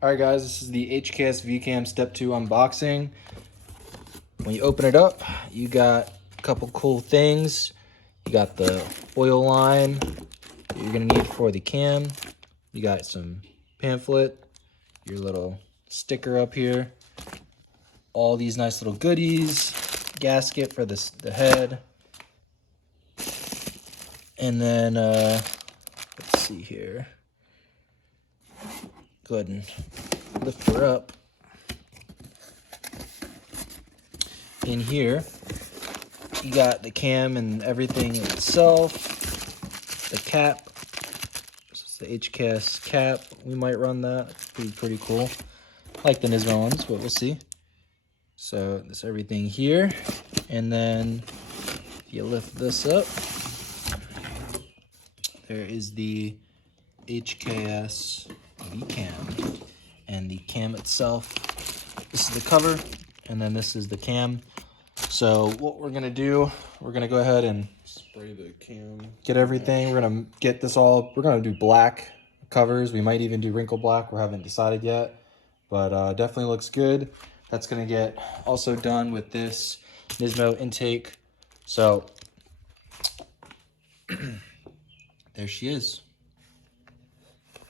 All right, guys, this is the HKS V-cam Step 2 unboxing. When you open it up, you got a couple cool things. You got the oil line that you're gonna need for the cam. You got some pamphlet, your little sticker up here, all these nice little goodies, gasket for the head, and then let's see here. Go ahead and lift her up. In here, you got the cam and everything itself, the cap. This is the HKS cap. We might run that. It's pretty cool. I like the Nismo ones, but we'll see. So that's everything here. And then if you lift this up, there is the HKS V-cam and the cam itself. This is the cover, and then this is the cam. So what we're gonna do, we're gonna go ahead and spray the cam, get everything. We're gonna get this all, we're gonna do black covers. We might even do wrinkle black. We haven't decided yet, but definitely looks good. That's gonna get also done with this Nismo intake. So there she is.